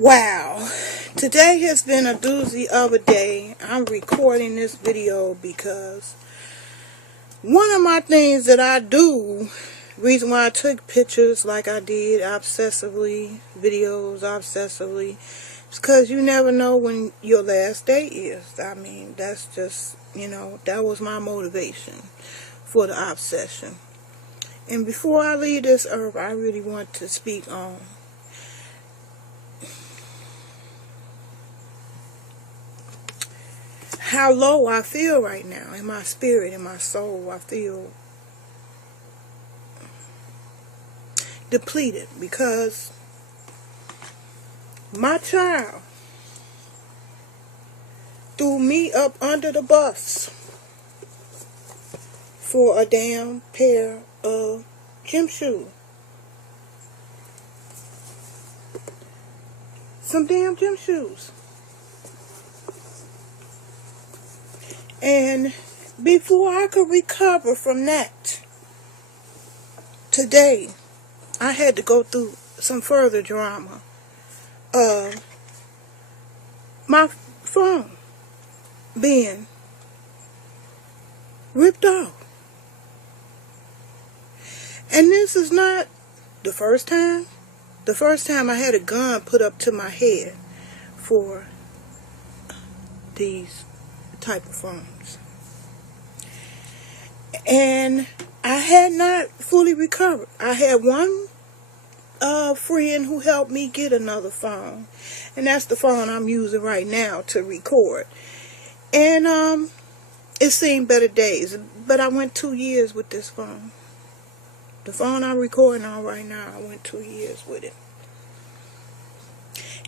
Wow, today has been a doozy of a day. I'm recording this video because one of my things that I do, reason why I took pictures like I did obsessively, videos obsessively, is because you never know when your last day is. I mean, that's just, that was my motivation for the obsession. And before I leave this earth, I really want to speak on how low I feel right now in my spirit, in my soul. I feel depleted because my child threw me up under the bus for a damn pair of gym shoes. Some damn gym shoes. And before I could recover from that, today, I had to go through some further drama of my phone being ripped off. And this is not the first time. The first time I had a gun put up to my head for these type of phones. And I had not fully recovered. I had one friend who helped me get another phone, and that's the phone I'm using right now to record. And it's seen better days, but I went 2 years with this phone. The phone I'm recording on right now, I went 2 years with it.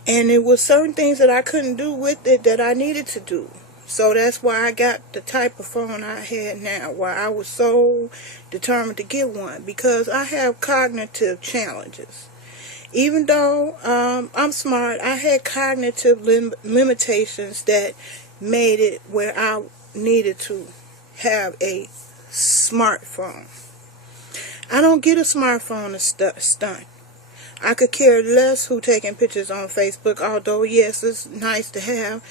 And it was certain things that I couldn't do with it that I needed to do. So that's why I got the type of phone I had now, why I was so determined to get one, because I have cognitive challenges. Even though I'm smart, I had cognitive limitations that made it where I needed to have a smartphone. I don't get a smartphone to stunt. I could care less who taking pictures on Facebook, although yes, it's nice to have,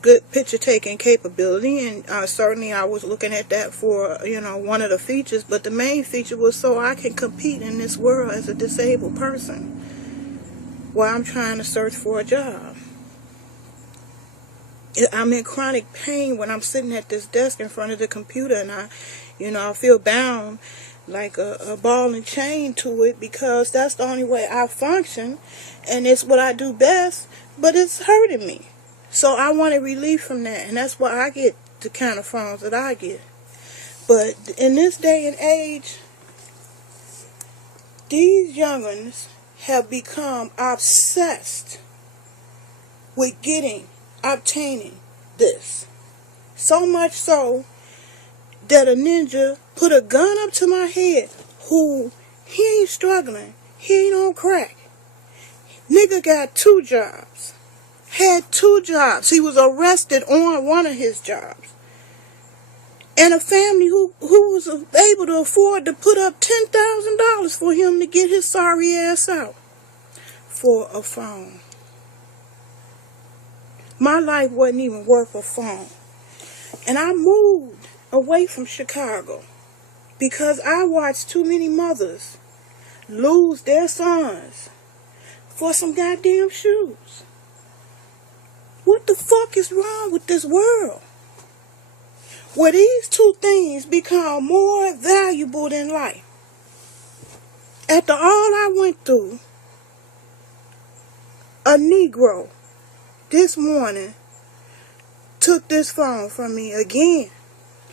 good picture taking capability, and certainly I was looking at that for one of the features, but the main feature was so I can compete in this world as a disabled person while I'm trying to search for a job. I'm in chronic pain when I'm sitting at this desk in front of the computer, and I feel bound like a ball and chain to it, because that's the only way I function, and it's what I do best, but it's hurting me. So I wanted relief from that, and that's why I get the kind of phones that I get. But in this day and age, these young'uns have become obsessed with obtaining this. So much so that a ninja put a gun up to my head, who, he ain't struggling, he ain't on crack. Nigga got 2 jobs. Had 2 jobs. He was arrested on one of his jobs. And a family who was able to afford to put up $10,000 for him to get his sorry ass out for a phone. My life wasn't even worth a phone. And I moved away from Chicago because I watched too many mothers lose their sons for some goddamn shoes. What the fuck is wrong with this world, where these 2 things become more valuable than life? After all I went through, a Negro this morning took this phone from me again.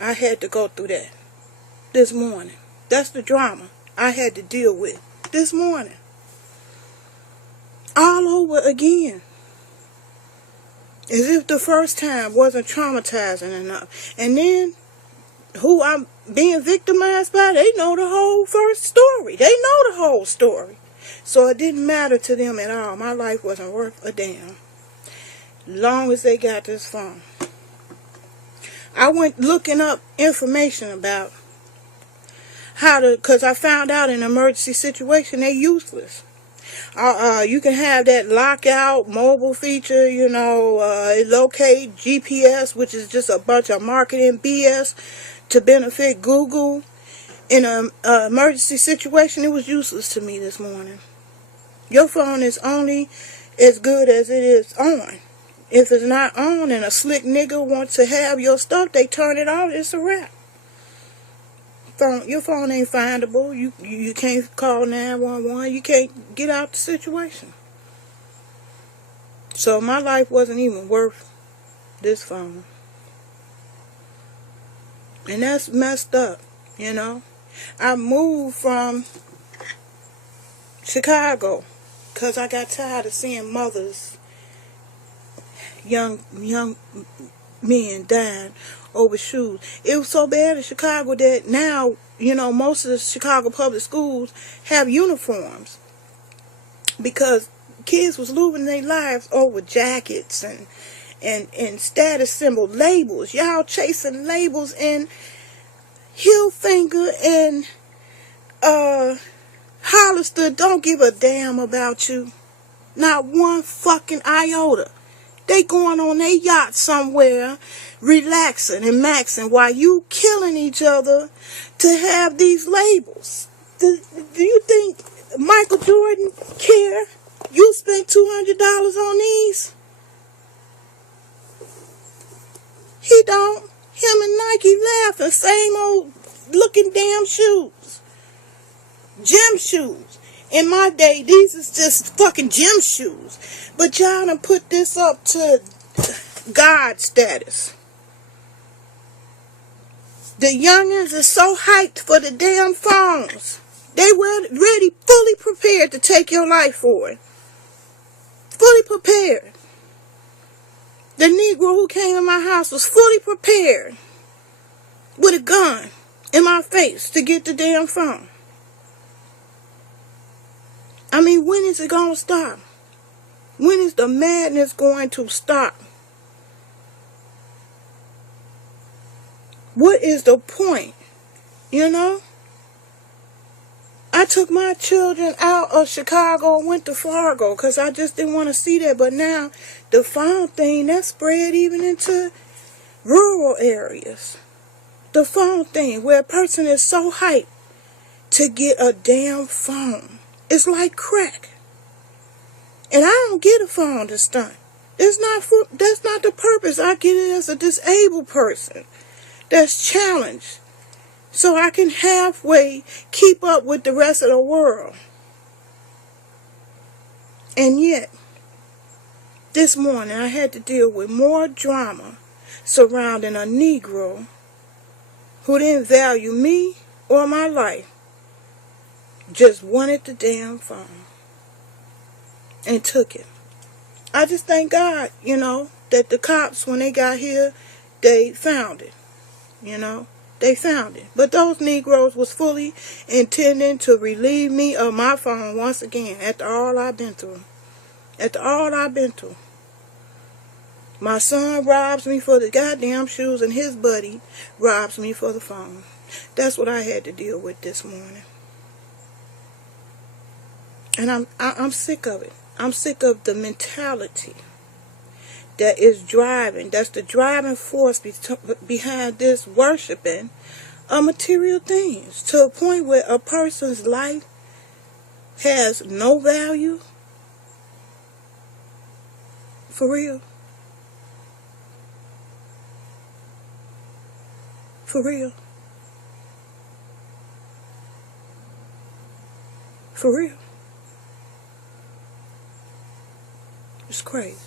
I had to go through that this morning. That's the drama I had to deal with this morning. All over again. As if the first time wasn't traumatizing enough. And then, who I'm being victimized by, they know the whole first story. They know the whole story. So it didn't matter to them at all. My life wasn't worth a damn, long as they got this phone. I went looking up information about how to, because I found out in an emergency situation, they're useless. You can have that lockout mobile feature, locate GPS, which is just a bunch of marketing BS to benefit Google. In an emergency situation, it was useless to me this morning. Your phone is only as good as it is on. If it's not on and a slick nigga wants to have your stuff, they turn it off, it's a wrap. Your phone ain't findable. You can't call 911. You can't get out the situation. So my life wasn't even worth this phone. And that's messed up, I moved from Chicago because I got tired of seeing mothers, young men dying over shoes. It was so bad in Chicago that now, most of the Chicago public schools have uniforms because kids was losing their lives over jackets and status symbol labels. Y'all chasing labels and Hillfinger and Hollister don't give a damn about you. Not one fucking iota. They going on their yacht somewhere, relaxing and maxing while you killing each other to have these labels. Do you think Michael Jordan care? You spent $200 on these? He don't. Him and Nike laughing. Same old looking damn shoes. Gym shoes. In my day, these is just fucking gym shoes. But y'all done put this up to God status. The youngins are so hyped for the damn phones. They were ready, fully prepared to take your life for it. Fully prepared. The Negro who came in my house was fully prepared with a gun in my face to get the damn phone. I mean, when is it going to stop? When is the madness going to stop? What is the point? I took my children out of Chicago and went to Fargo because I just didn't want to see that. But now, the phone thing, that spread even into rural areas. The phone thing, where a person is so hyped to get a damn phone. It's like crack. And I don't get a phone to stunt. That's not the purpose. I get it as a disabled person that's challenged, so I can halfway keep up with the rest of the world. And yet, this morning I had to deal with more drama surrounding a Negro who didn't value me or my life. Just wanted the damn phone and took it. I just thank God, that the cops, when they got here, they found it. They found it. But those Negroes was fully intending to relieve me of my phone once again after all I've been through. After all I've been through. My son robs me for the goddamn shoes and his buddy robs me for the phone. That's what I had to deal with this morning. And I'm sick of it. I'm sick of the mentality that is driving. That's the driving force behind this worshiping of material things. To a point where a person's life has no value. For real. For real. For real. It's crazy.